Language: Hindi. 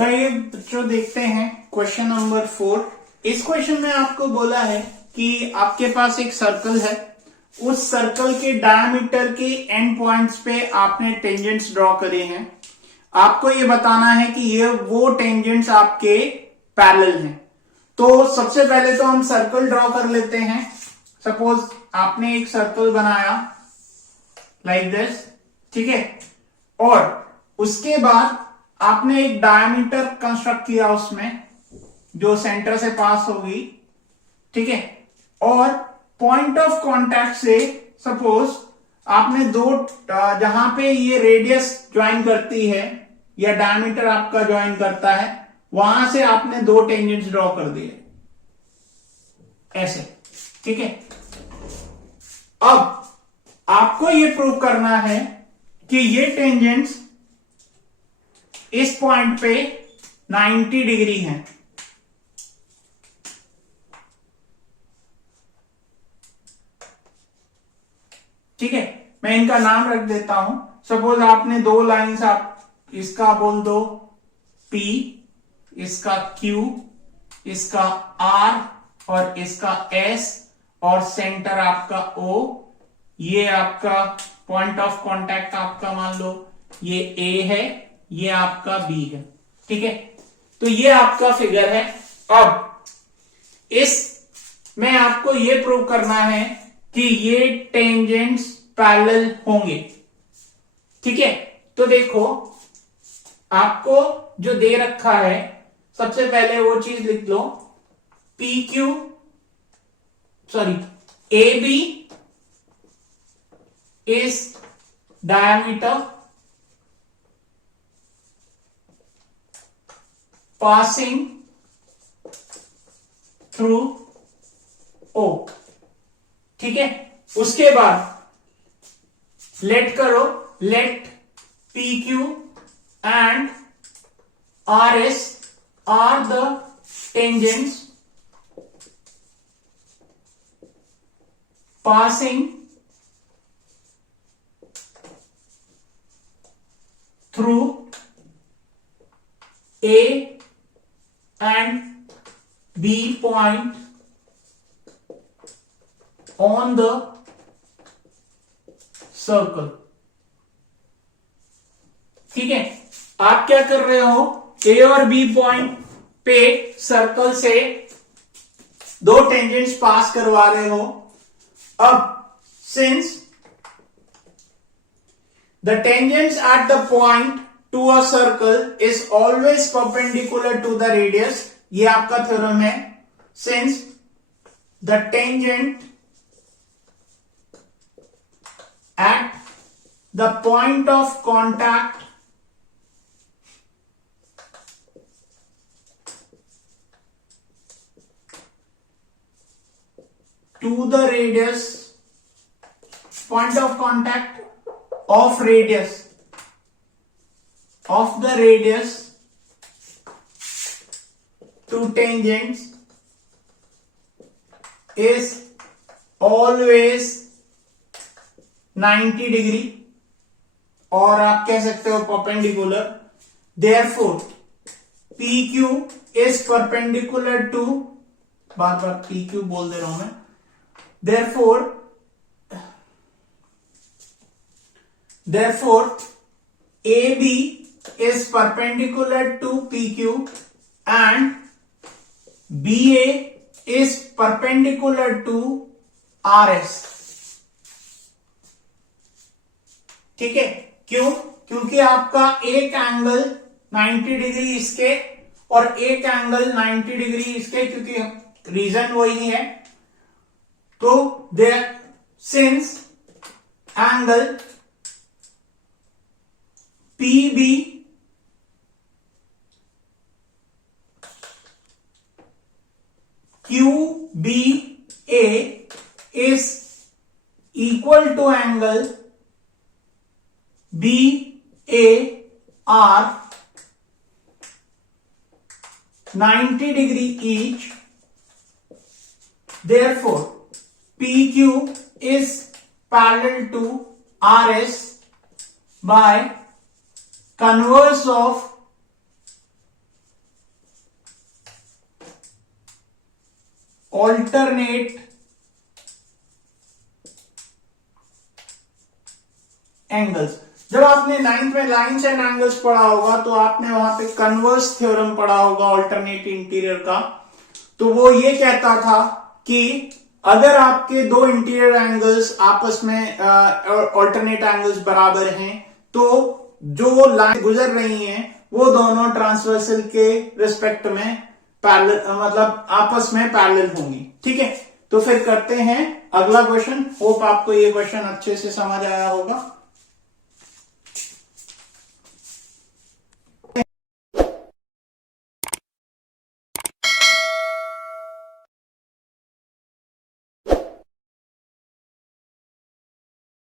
तो ये बच्चों देखते हैं क्वेश्चन नंबर 4। इस क्वेश्चन में आपको बोला है कि आपके पास एक सर्कल है, उस सर्कल के डायमीटर के एंड पॉइंट्स पे आपने टेंजेंट्स ड्रॉ करे हैं। आपको ये बताना है कि ये वो टेंजेंट्स आपके पैरेलल हैं। तो सबसे पहले तो हम सर्कल ड्रॉ कर लेते हैं। सपोज आपने एक सर्कल बनाया लाइक दिस, ठीक है, और उसके बाद आपने एक डायमीटर कंस्ट्रक्ट किया उसमें जो सेंटर से पास होगी, ठीक है, और पॉइंट ऑफ कांटेक्ट से सपोज आपने दो जहां पे ये रेडियस ज्वाइन करती है या डायमीटर आपका ज्वाइन करता है, वहां से आपने दो टेंजेंट्स ड्रॉ कर दिए ऐसे, ठीक है। अब आपको ये प्रूव करना है कि ये टेंजेंट्स इस पॉइंट पे 90 डिग्री हैं, ठीक है। मैं इनका नाम रख देता हूं। सपोज आपने दो लाइंस, आप इसका बोल दो P, इसका Q, इसका R और इसका S, और सेंटर आपका O। ये आपका पॉइंट ऑफ कांटेक्ट आपका मान लो ये A है, ये आपका B है, ठीक है। तो ये आपका फिगर है। अब इस में आपको ये प्रूव करना है कि ये टेंजेंट्स पैरेलल होंगे, ठीक है। तो देखो आपको जो दे रखा है, सबसे पहले वो चीज लिख लो, AB is diameter passing through O, ठीक है। उसके बाद लेट करो, late PQ and RS are the tangents passing through A and B point on the circle, ठीक है। आप क्या कर रहे हो, ए और बी पॉइंट पे सर्कल से दो टेंजेंट्स पास करवा रहे हो। अब since the tangents at the point to a circle is always perpendicular to the radius, ये आपका थ्योरम है। Since the tangent at the point of contact to the radius, point of contact of radius of the radius to tangents is always 90 degree, और आप कह सकते हो perpendicular. Therefore PQ is perpendicular to, बार बार PQ बोल दे रहा हूं मैं, therefore AB is perpendicular to PQ and BA is perpendicular to RS, ठीक है। क्यों? क्योंकि आपका एक एंगल 90 डिग्री इसके और एक एंगल 90 डिग्री इसके, क्योंकि रीजन वही है। तो there since angle PB QBA is equal to angle BAR 90 degree each, therefore PQ is parallel to RS by converse of alternate angles. जब आपने 9th में लाइंस एंड एंगल्स पढ़ा होगा तो आपने वहां पे कन्वर्स थ्योरम पढ़ा होगा ऑल्टरनेट इंटीरियर का। तो वो ये कहता था कि अगर आपके दो इंटीरियर एंगल्स आपस में ऑल्टरनेट एंगल्स बराबर हैं तो जो लाइन गुजर रही हैं वो दोनों ट्रांसवर्सल के रिस्पेक्ट में पैरेलल, मतलब आपस में पैरेलल होंगी। ठीक है, तो फिर करते हैं अगला क्वेश्चन। होप आपको ये क्वेश्चन अच्छे से समझ आया होगा।